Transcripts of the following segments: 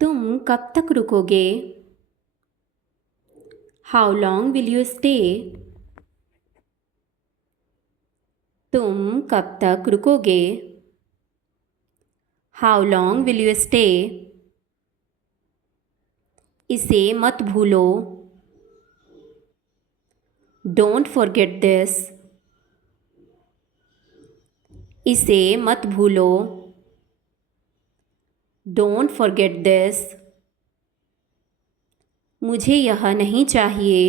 तुम कब तक रुकोगे? How long will you stay? तुम कब तक रुकोगे? How long will you stay? इसे मत भूलो। Don't forget this. इसे मत भूलो। Don't forget this. मुझे यह नहीं चाहिए।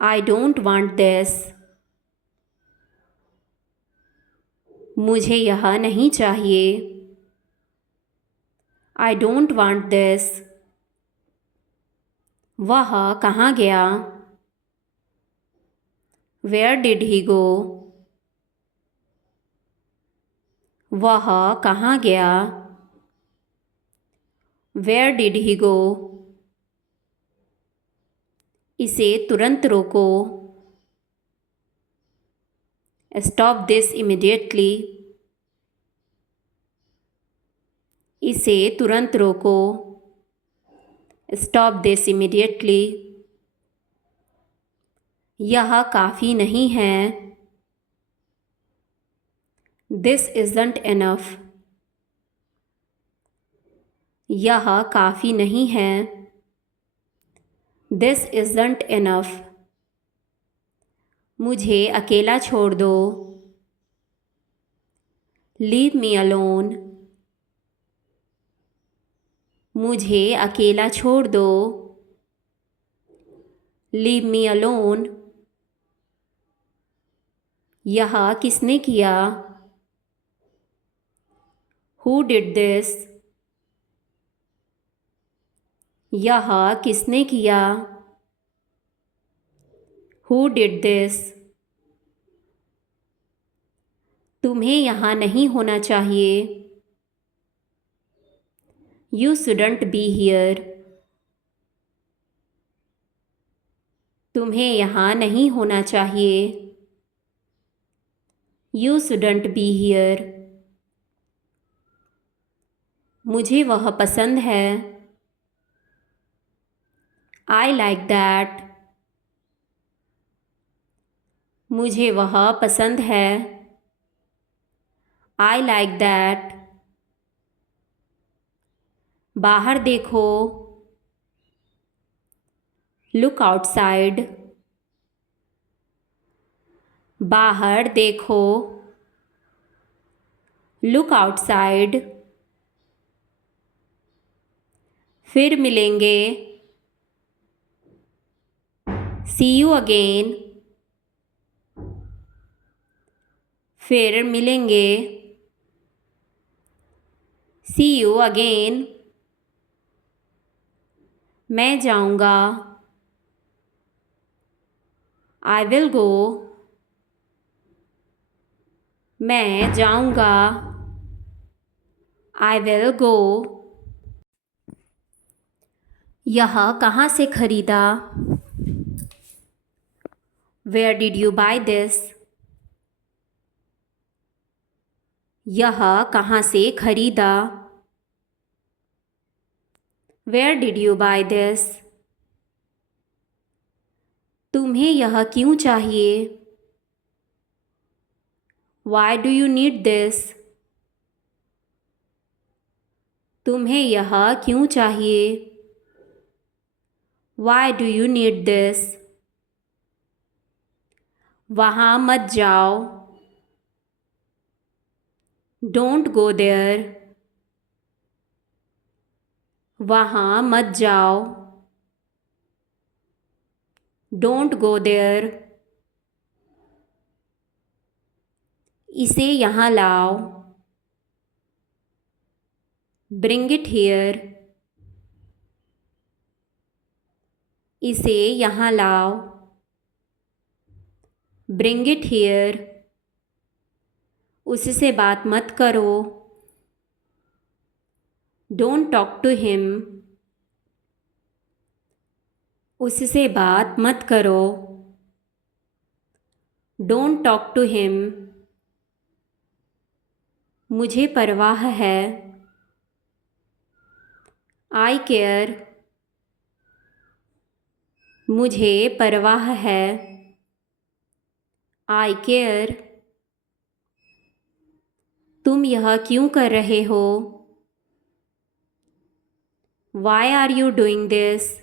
I don't want this. मुझे यह नहीं चाहिए। I don't want this. वह कहाँ गया? Where did he go? वह कहाँ गया? Where did he go? इसे तुरंत रोको। Stop this immediately. इसे तुरंत रोको। Stop this immediately. यह काफ़ी नहीं है। This isn't enough. यह काफ़ी नहीं है। This isn't enough. मुझे अकेला छोड़ दो। Leave me alone. मुझे अकेला छोड़ दो। Leave me alone. यह किसने किया? Who did this? यह किसने किया? Who did this? तुम्हें यहाँ नहीं होना चाहिए। You shouldn't be here. तुम्हें यहाँ नहीं होना चाहिए। You shouldn't be here. मुझे वह पसंद है। I like that. मुझे वह पसंद है। I like that. बाहर देखो। Look outside. बाहर देखो। Look outside. फिर मिलेंगे। See you again. फिर मिलेंगे। See you again. मैं जाऊँगा। I will go. मैं जाऊँगा। I will go. यह कहाँ से खरीदा? Where did you buy this? यह कहाँ से खरीदा? Where did you buy this? तुम्हें यह क्यों चाहिए? Why do you need this? तुम्हें यह क्यों चाहिए? Why do you need this? वहाँ मत जाओ। Don't go there. वहाँ मत जाओ। Don't go there. इसे यहाँ लाओ। Bring it here. इसे यहाँ लाओ। Bring it here. उससे बात मत करो। Don't talk to him. उससे बात मत करो। Don't talk to him. मुझे परवाह है। आई केयर, मुझे परवाह है। आई केयर, तुम यह क्यों कर रहे हो? Why are you doing this?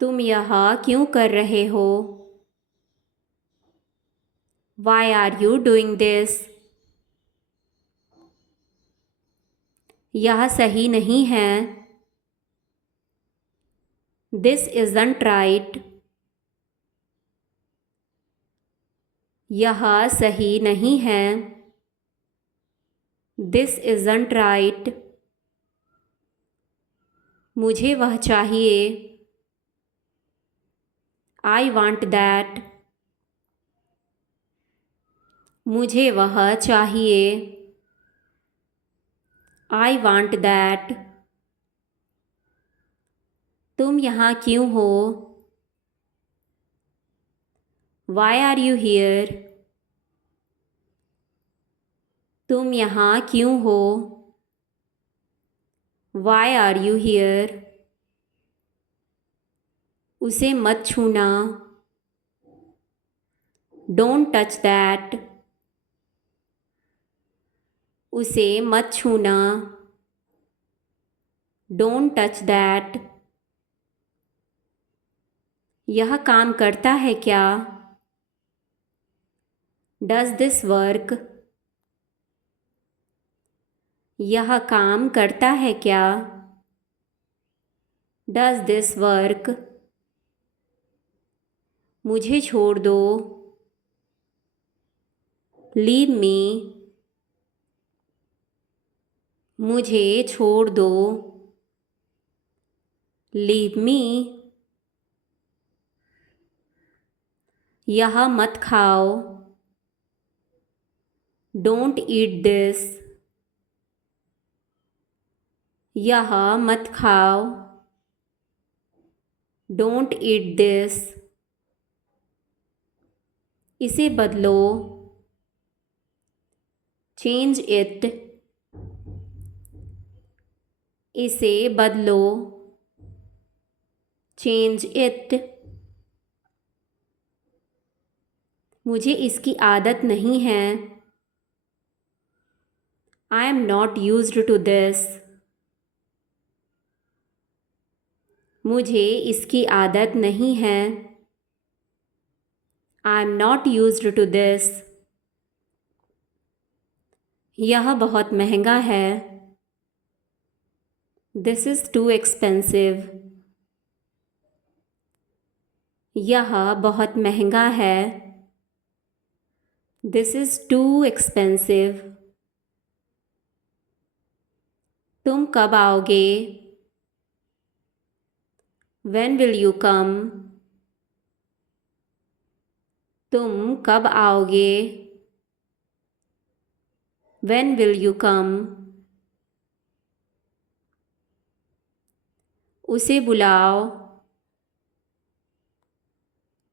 तुम यह क्यों कर रहे हो? Why are you doing this? यह सही नहीं है। This isn't right. यह सही नहीं है। This isn't right. मुझे वह चाहिए। I want that. मुझे वह चाहिए। I want that. तुम यहाँ क्यों हो? Why are you here? तुम यहाँ क्यों हो? Why are you here? उसे मत छूना। Don't touch that. उसे मत छूना। Don't touch that. यह काम करता है क्या? Does this work? यह काम करता है क्या? Does this work? मुझे छोड़ दो। Leave me. मुझे छोड़ दो। Leave me. यह मत खाओ। Don't eat this. यह मत खाओ। Don't eat this. इसे बदलो। Change it. इसे बदलो। Change it. मुझे इसकी आदत नहीं है। I am not used to this. मुझे इसकी आदत नहीं है। I am not used to this. यह बहुत महंगा है। This is too expensive. यह बहुत महंगा है। This is too expensive. तुम कब आओगे? When will you come? तुम कब आओगे? When will you come? उसे बुलाओ।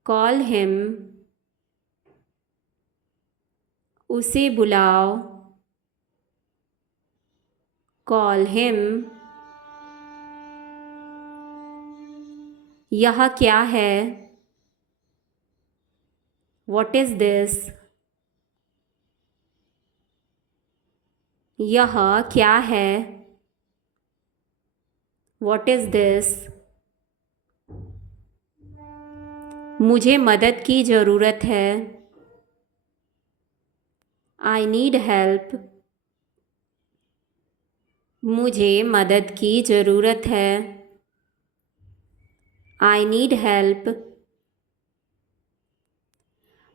Call him. उसे बुलाओ। Call him. यह क्या है? What is this? यह क्या है? What is this? मुझे मदद की ज़रूरत है। I need help. मुझे मदद की ज़रूरत है। I need help.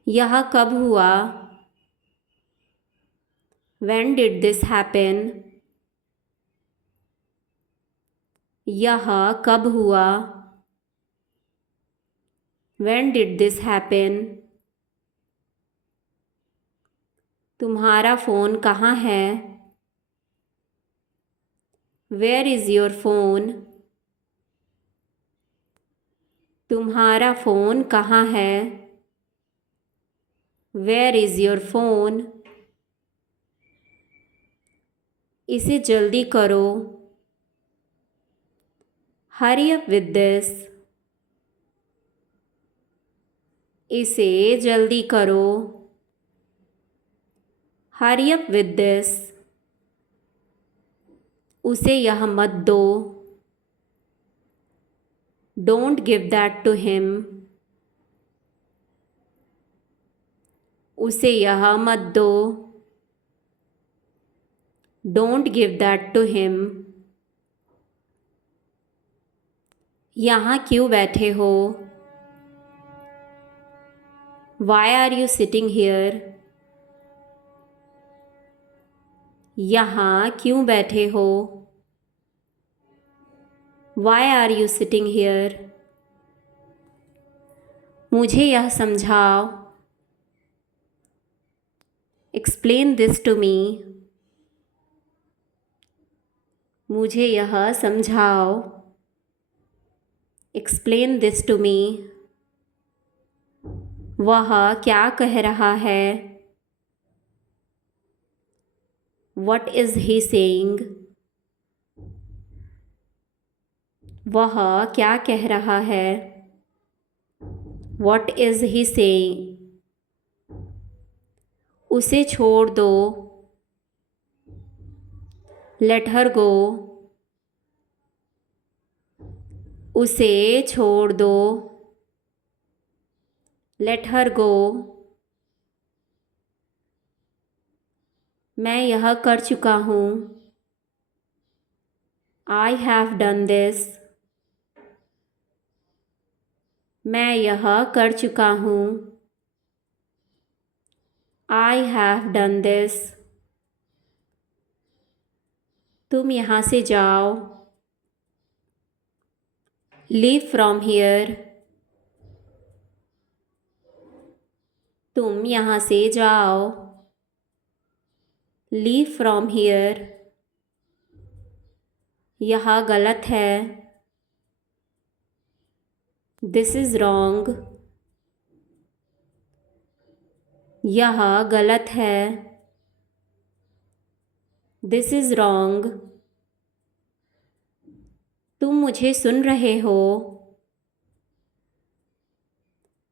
यह कब हुआ? When did this happen? यह कब हुआ? When did this happen? तुम्हारा फ़ोन कहाँ है? Where is your phone? तुम्हारा फ़ोन कहाँ है? Where is your phone? इसे जल्दी करो। Hurry up with this. इसे जल्दी करो। Hurry up with this. उसे यह मत दो। Don't give that to him. उसे यह मत दो। Don't give that to him. यहाँ क्यों बैठे हो? Why are you sitting here? यहाँ क्यों बैठे हो? Why are you sitting here? मुझे यह समझाओ। Explain this to me. मुझे यह समझाओ। Explain this to me. वह क्या कह रहा है? What is he saying? वह क्या कह रहा है? What is he saying? उसे छोड़ दो। Let her go. उसे छोड़ दो। Let her go. मैं यह कर चुका हूँ। I have done this. मैं यह कर चुका हूँ। I have done this. तुम यहाँ से जाओ। Leave from here. तुम यहाँ से जाओ। Leave from here. यह गलत है। This is wrong. यह गलत है। This is wrong. तुम मुझे सुन रहे हो?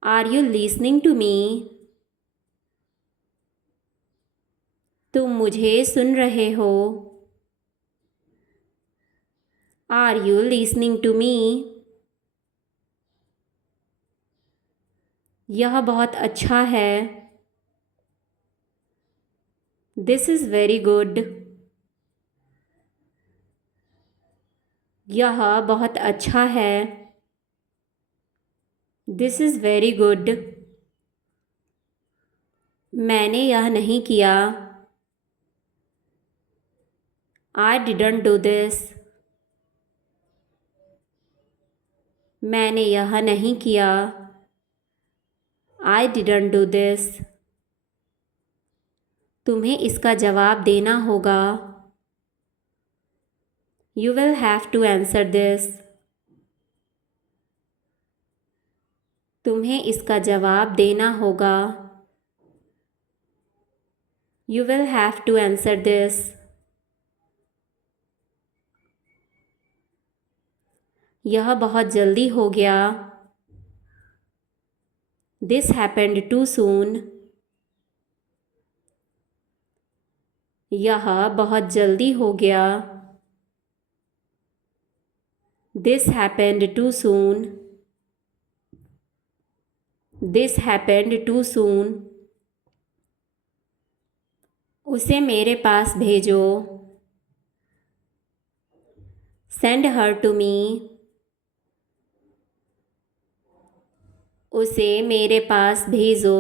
Are you listening to me? तुम मुझे सुन रहे हो? Are you listening to me? यह बहुत अच्छा है। This is very good. यह बहुत अच्छा है। This is very good. मैंने यह नहीं किया। I didn't do this. मैंने यह नहीं किया। I didn't do this. तुम्हें इसका जवाब देना होगा। You will have to answer this. तुम्हें इसका जवाब देना होगा। You will have to answer this. यह बहुत जल्दी हो गया। This happened too soon. यह बहुत जल्दी हो गया। This happened too soon. This happened too soon. उसे मेरे पास भेजो। Send her to me. उसे मेरे पास भेजो।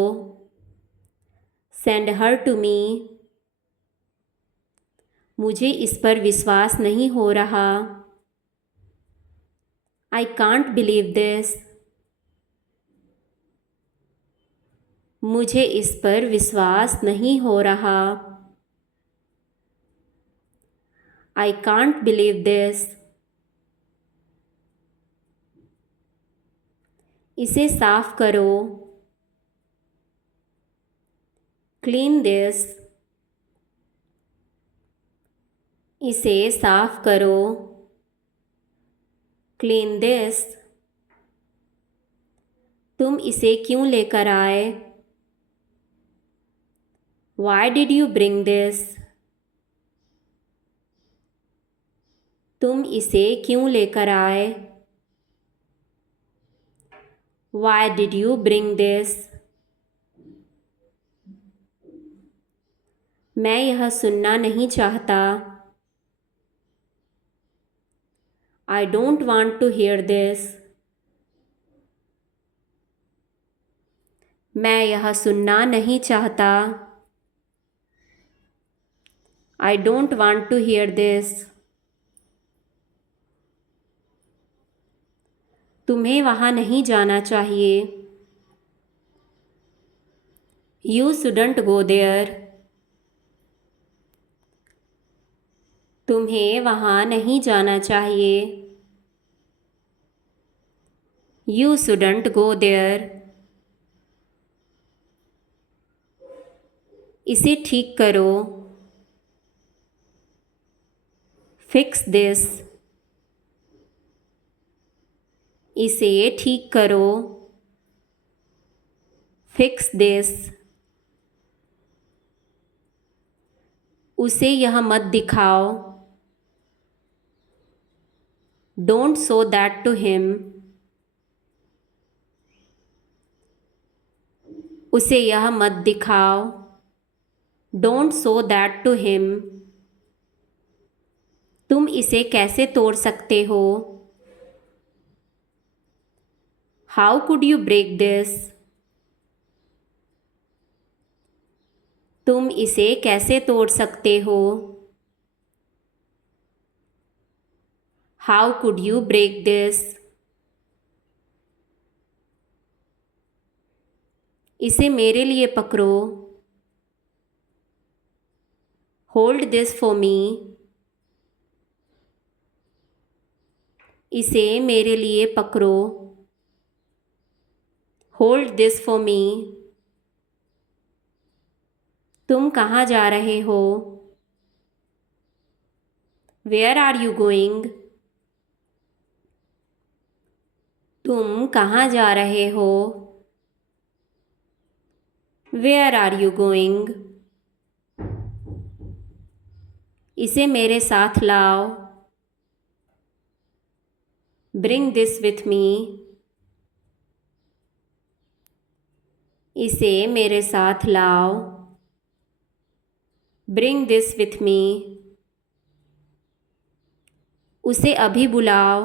Send her to me. मुझे इस पर विश्वास नहीं हो रहा। I can't believe this. मुझे इस पर विश्वास नहीं हो रहा। I can't believe this. इसे साफ करो। Clean this. इसे साफ करो। Clean this. तुम इसे क्यों लेकर आए? Why did you bring this? तुम इसे क्यों लेकर आए? Why did you bring this? मैं यह सुनना नहीं चाहता। I don't want to hear this. मैं यह सुनना नहीं चाहता। I don't want to hear this. तुम्हें वहाँ नहीं जाना चाहिए। You shouldn't go there. तुम्हें वहाँ नहीं जाना चाहिए। You shouldn't go there. इसे ठीक करो। Fix this. इसे ठीक करो। Fix this. उसे यह मत दिखाओ। Don't show that to him. उसे यह मत दिखाओ। Don't show that to him. तुम इसे कैसे तोड़ सकते हो? How could you break this? तुम इसे कैसे तोड़ सकते हो? How could you break this? इसे मेरे लिए पकड़ो। Hold this for me. इसे मेरे लिए पकड़ो। Hold this for me. तुम कहाँ जा रहे हो? Where are you going? तुम कहाँ जा रहे हो? Where are you going? इसे मेरे साथ लाओ। Bring this with me. इसे मेरे साथ लाओ। Bring this with me. उसे अभी बुलाओ।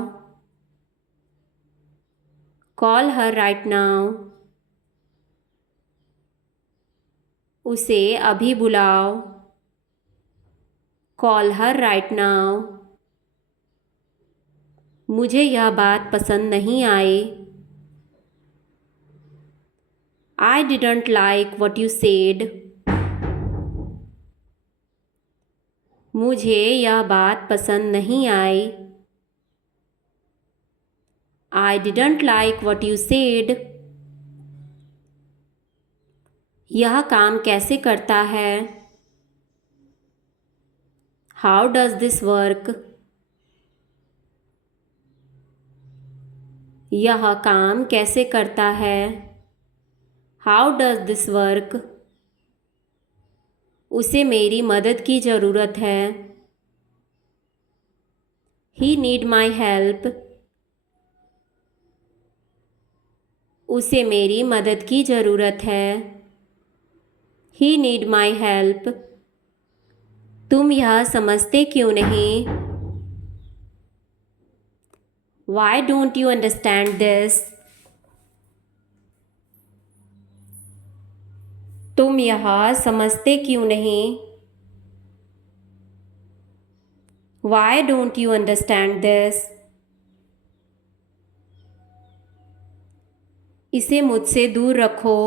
Call her right now. उसे अभी बुलाओ। Call her right now. मुझे यह बात पसंद नहीं आई। I didn't like what you said. मुझे यह बात पसंद नहीं आई। I didn't like what you said. यह काम कैसे करता है? How does this work? यह काम कैसे करता है? How does this work? उसे मेरी मदद की ज़रूरत है। He need my help. उसे मेरी मदद की ज़रूरत है। He need my help. तुम यह समझते क्यों नहीं? Why don't you understand this? तुम यह समझते क्यों नहीं? Why don't you understand this? इसे मुझसे दूर रखो।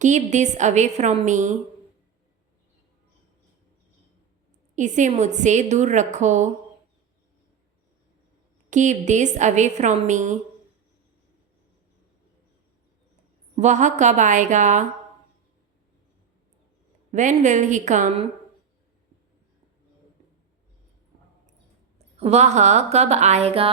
Keep this away from me. इसे मुझसे दूर रखो। Keep this away from me. वह कब आएगा? When will he come? वह कब आएगा?